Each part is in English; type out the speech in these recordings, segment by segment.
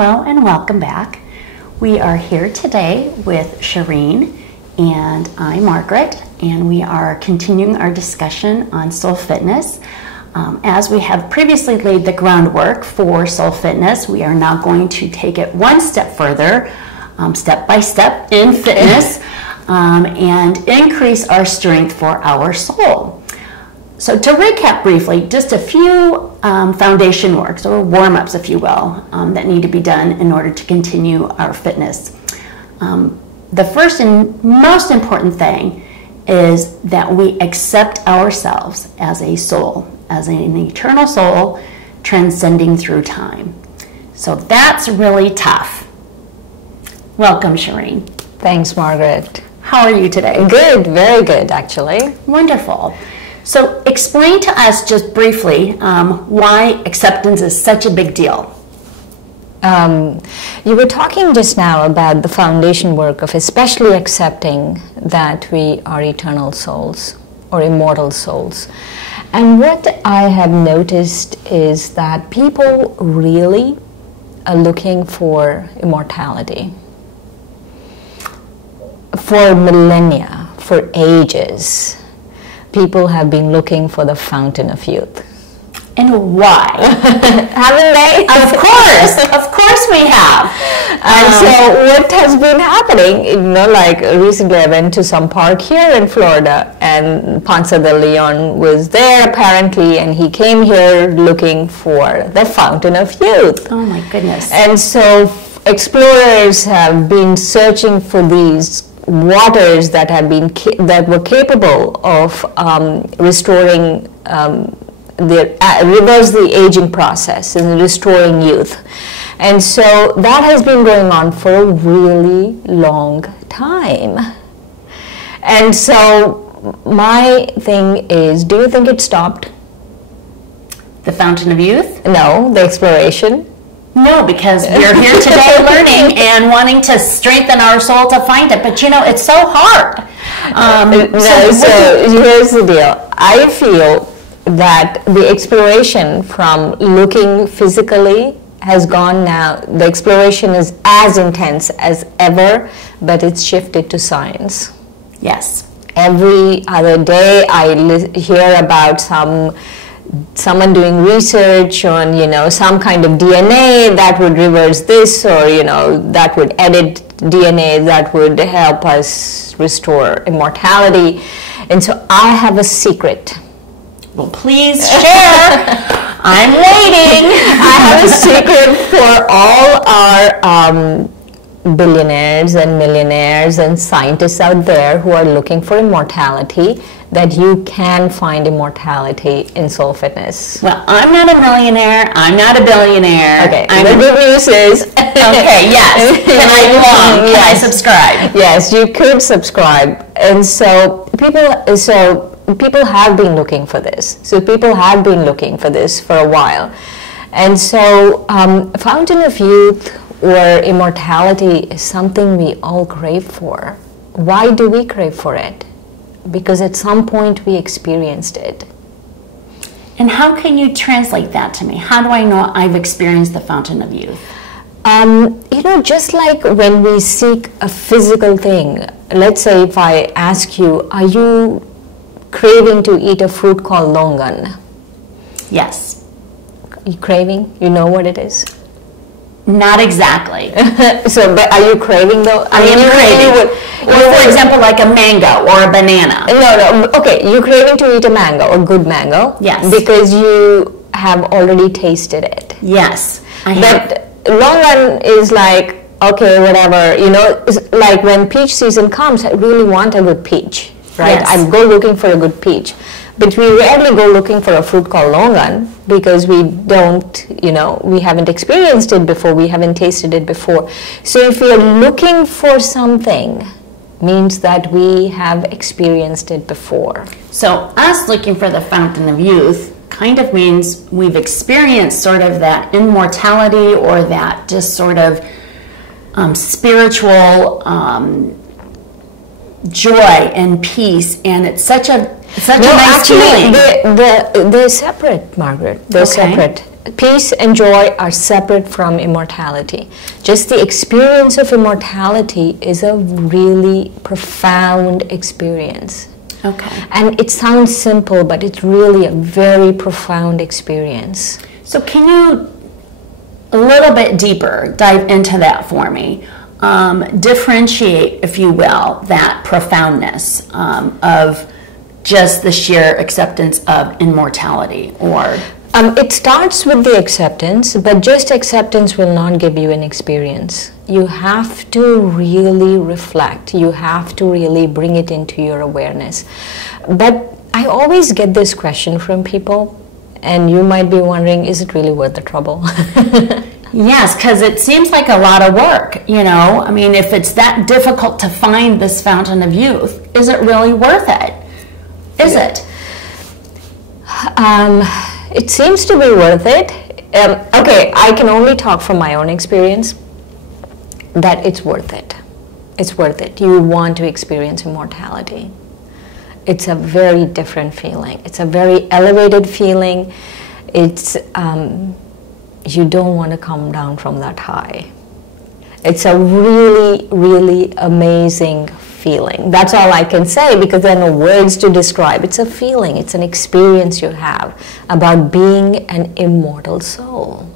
Hello and welcome back. We are here today with Shireen and I'm Margaret, and we are continuing our discussion on soul fitness. As we have previously laid the groundwork for soul fitness, we are now going to take it one step further, step by step in fitness, and increase our strength for our soul. So to recap briefly, just a few foundation works or warm-ups, if you will, that need to be done in order to continue our fitness. The first and most important thing is that we accept ourselves as a soul, as an eternal soul transcending through time. So that's really tough. Welcome, Shireen. Thanks, Margaret. How are you today? Good, very good, actually. Wonderful. So explain to us just briefly why acceptance is such a big deal. You were talking just now about the foundation work of especially accepting that we are eternal souls or immortal souls. And what I have noticed is that people really are looking for immortality. For millennia, for ages, people have been looking for the fountain of youth. And why? Haven't they? Of course we have. And so what has been happening, like recently I went to some park here in Florida and Ponce de Leon was there apparently, and he came here looking for the fountain of youth. Oh my goodness. And so explorers have been searching for these waters that have been that were capable of restoring reverse the aging process and restoring youth. And so that has been going on for a really long time. And so my thing is, do you think it stopped? The fountain of youth? No, the exploration. No, because we're here today learning and wanting to strengthen our soul to find it. But it's so hard. So here's the deal. I feel that the exploration from looking physically has gone now. The exploration is as intense as ever, but it's shifted to science. Yes. Every other day I hear about someone doing research on, some kind of DNA that would reverse this, or, that would edit DNA that would help us restore immortality. And so I have a secret. Well, please share. I'm waiting. I have a secret for all our billionaires and millionaires and scientists out there who are looking for immortality, that you can find immortality in soul fitness. Well, I'm not a millionaire. I'm not a billionaire. Okay, the good news is... Okay, yes. Can I belong? Can I subscribe? Yes, you could subscribe. And so people have been looking for this. So people have been looking for this for a while. And so fountain of youth or immortality is something we all crave for. Why do we crave for it? Because at some point we experienced it. And how can you translate that to me? How do I know I've experienced the fountain of youth? Just like when we seek a physical thing, let's say if I ask you, are you craving to eat a fruit called longan? Yes. You craving? You know what it is? Not exactly. So, but are you craving though? I am craving. For example, like a mango or a banana. No. Okay, you're craving to eat a mango, a good mango. Yes. Because you have already tasted it. Yes, I have. But longan is like, okay, whatever. It's like when peach season comes, I really want a good peach, right? Yes. I go looking for a good peach. But we rarely go looking for a fruit called longan because we don't, we haven't experienced it before, we haven't tasted it before. So if we are looking for something, means that we have experienced it before. So us looking for the fountain of youth kind of means we've experienced sort of that immortality or that just sort of spiritual joy and peace, and it's such a nice feeling. They're separate, Margaret. They're separate. peace and joy are separate from immortality. Just the experience of immortality is a really profound experience. Okay. And it sounds simple, but it's really a very profound experience. So can you, a little bit deeper, dive into that for me? Differentiate, if you will, that profoundness of just the sheer acceptance of immortality, or... It starts with the acceptance, but just acceptance will not give you an experience. You have to really reflect. You have to really bring it into your awareness. But I always get this question from people, and you might be wondering, is it really worth the trouble? Yes, because it seems like a lot of work, you know. I mean, if it's that difficult to find this fountain of youth, is it really worth it? Is it? It seems to be worth it. Okay, I can only talk from my own experience that it's worth it. It's worth it. You want to experience immortality. It's a very different feeling. It's a very elevated feeling. It's you don't want to come down from that high. It's a really, really amazing feeling. That's all I can say, because there are no words to describe. It's a feeling, it's an experience you have about being an immortal soul.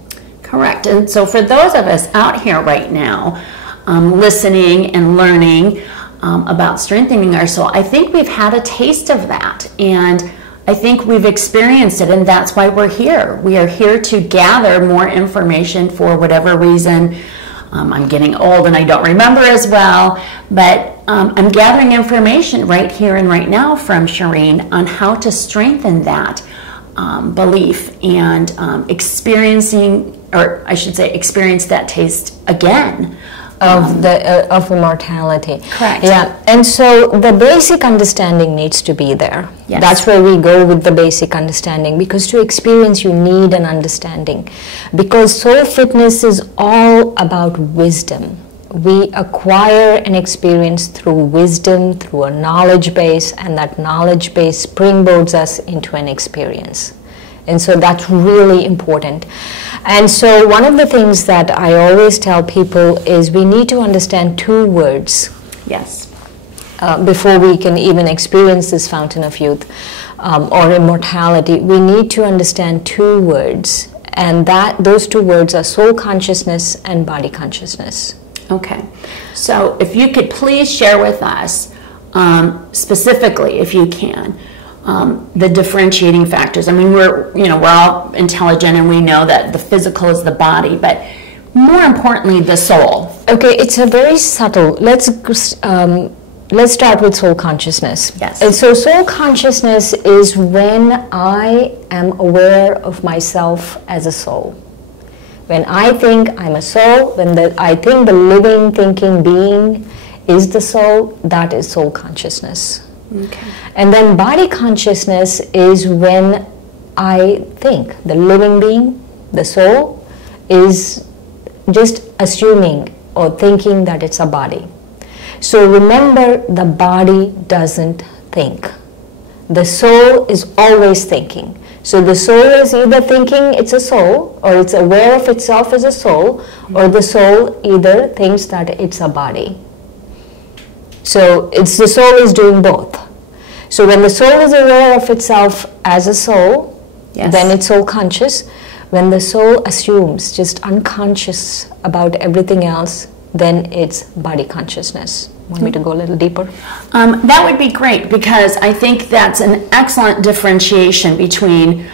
Correct. And so for those of us out here right now, listening and learning about strengthening our soul, I think we've had a taste of that. And I think we've experienced it, and that's why we're here. We are here to gather more information for whatever reason. I'm getting old and I don't remember as well, but I'm gathering information right here and right now from Shireen on how to strengthen that belief and experiencing, or I should say, experience that taste again. Of immortality. Correct. Yeah, and so the basic understanding needs to be there. Yes. That's where we go with the basic understanding, because to experience you need an understanding. Because soul fitness is all about wisdom. We acquire an experience through wisdom, through a knowledge base, and that knowledge base springboards us into an experience. And so that's really important. And so one of the things that I always tell people is we need to understand two words. Yes. Before we can even experience this fountain of youth or immortality. We need to understand two words, and those two words are soul consciousness and body consciousness. Okay. So if you could please share with us, specifically, if you can, the differentiating factors. I mean, we're all intelligent and we know that the physical is the body, but more importantly, the soul. Okay, it's a very subtle. Let's start with soul consciousness. Yes. And so soul consciousness is when I am aware of myself as a soul. When I think I'm a soul, when I think the living, thinking being is the soul, that is soul consciousness. Okay. And then body consciousness is when I think the living being, the soul, is just assuming or thinking that it's a body. So remember, the body doesn't think. The soul is always thinking. So the soul is either thinking it's a soul, or it's aware of itself as a soul, or the soul either thinks that it's a body. So it's the soul is doing both. So when the soul is aware of itself as a soul, yes, then it's soul conscious. When the soul assumes, just unconscious about everything else, then it's body consciousness. Want me to go a little deeper? That would be great, because I think that's an excellent differentiation between,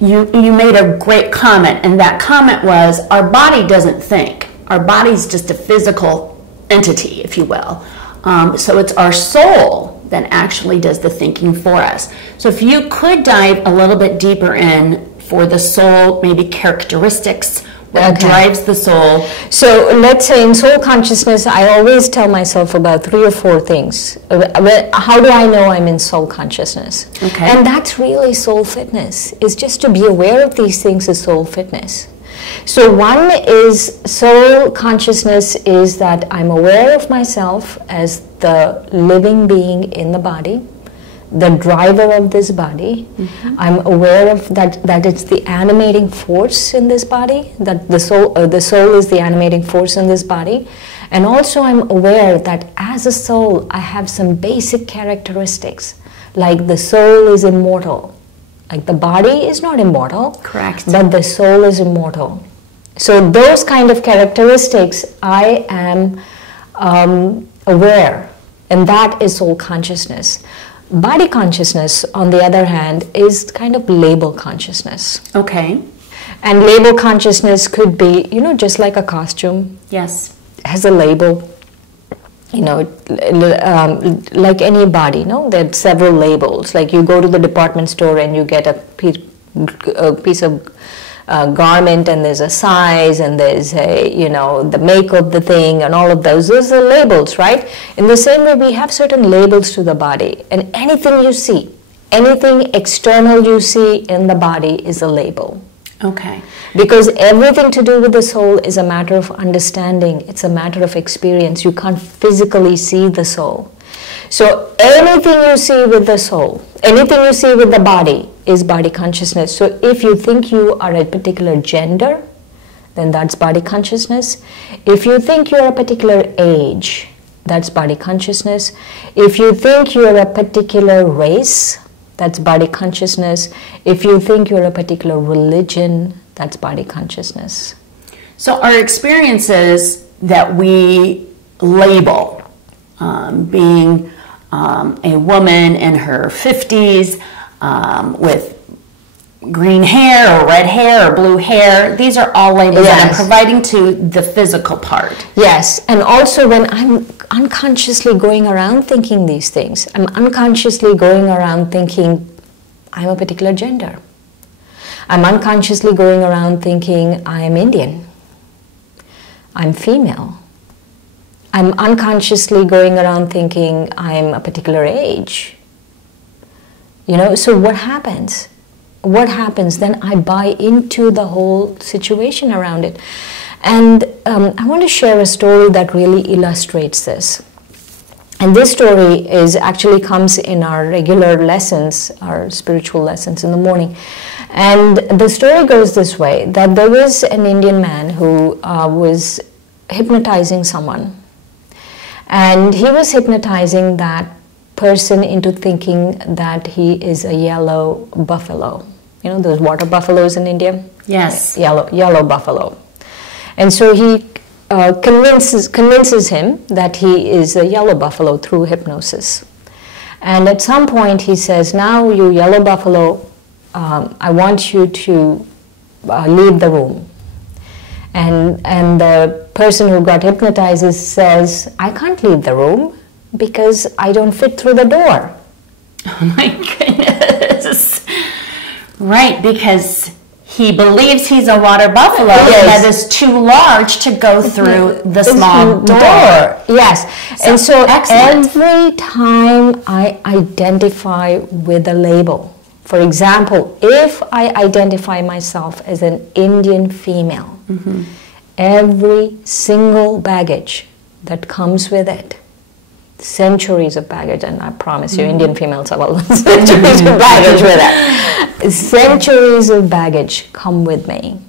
you made a great comment, and that comment was, our body doesn't think. Our body's just a physical entity, if you will. So it's our soul that actually does the thinking for us. So if you could dive a little bit deeper in for the soul, maybe characteristics, what drives the soul. So let's say in soul consciousness, I always tell myself about 3 or 4 things. How do I know I'm in soul consciousness? Okay. And that's really soul fitness, is just to be aware of these things is soul fitness. So one is soul consciousness is that I'm aware of myself as the living being in the body. the driver of this body. I'm aware of that it's the animating force in this body, that the soul is the animating force in this body. And also I'm aware that as a soul, I have some basic characteristics, like the soul is immortal. Like the body is not immortal. Correct. But the soul is immortal. So those kind of characteristics I am aware, and that is soul consciousness. Body consciousness, on the other hand, is kind of label consciousness. Okay. And label consciousness could be, just like a costume. Yes. Has a label. Like any body, there are several labels. Like you go to the department store and you get a piece of garment, and there's a size, and there's the make of the thing, and all of those are labels, right? In the same way, we have certain labels to the body, and anything you see, anything external you see in the body is a label. Okay. Because everything to do with the soul is a matter of understanding. It's a matter of experience. You can't physically see the soul. So anything you see with the soul, anything you see with the body is body consciousness. So if you think you are a particular gender, then that's body consciousness. If you think you're a particular age, that's body consciousness. If you think you're a particular race, that's body consciousness. If you think you're a particular religion, that's body consciousness. So our experiences that we label, being a woman in her 50s with green hair or red hair or blue hair, these are all labels that I'm providing to the physical part. Yes, and also when I'm unconsciously going around thinking these things, I'm unconsciously going around thinking I'm a particular gender. I'm unconsciously going around thinking I am Indian, I'm female. I'm unconsciously going around thinking I'm a particular age. So what happens? What happens? Then I buy into the whole situation around it. And I want to share a story that really illustrates this. And this story actually comes in our regular lessons, our spiritual lessons in the morning. And the story goes this way, that there was an Indian man who was hypnotizing someone. And he was hypnotizing that person into thinking that he is a yellow buffalo. Those water buffaloes in India? Yes. Yellow buffalo. And so he convinces him that he is a yellow buffalo through hypnosis. And at some point he says, now you yellow buffalo, I want you to leave the room. And the person who got hypnotized says, I can't leave the room because I don't fit through the door. Oh my goodness. Right, because he believes he's a water buffalo that is too large to go through the small door. Yes. And so every time I identify with a label, for example, if I identify myself as an Indian female, every single baggage that comes with it, centuries of baggage, and I promise you, Indian females have all centuries of baggage with it. Centuries of baggage come with me.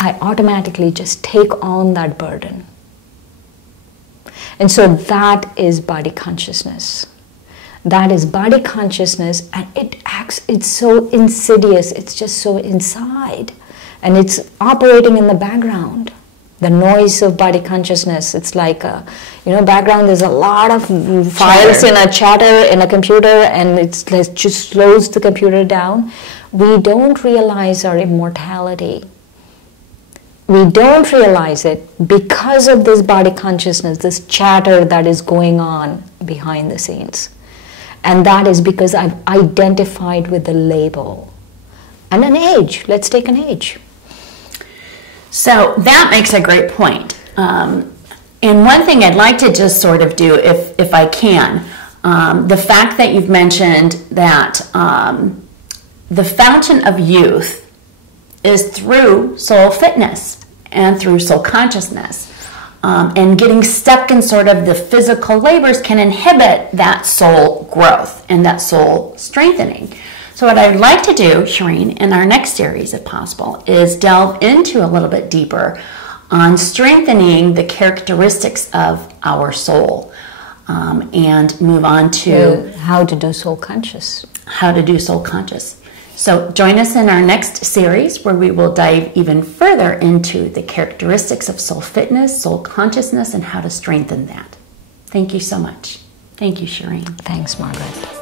I automatically just take on that burden. And so that is body consciousness. That is body consciousness, and it's so insidious, it's just so inside. And it's operating in the background. The noise of body consciousness, it's like, background, there's a lot of files in a chatter in a computer, and it just slows the computer down. We don't realize our immortality. We don't realize it because of this body consciousness, this chatter that is going on behind the scenes. And that is because I've identified with the label. And an age, let's take an age. So that makes a great point. And one thing I'd like to just sort of do, if I can, the fact that you've mentioned that the fountain of youth is through soul fitness and through soul consciousness. and getting stuck in sort of the physical labors can inhibit that soul growth and that soul strengthening. So what I'd like to do, Shireen, in our next series, if possible, is delve into a little bit deeper on strengthening the characteristics of our soul, and move on to how to do soul conscious. How to do soul conscious. So join us in our next series where we will dive even further into the characteristics of soul fitness, soul consciousness, and how to strengthen that. Thank you so much. Thank you, Shireen. Thanks, Margaret.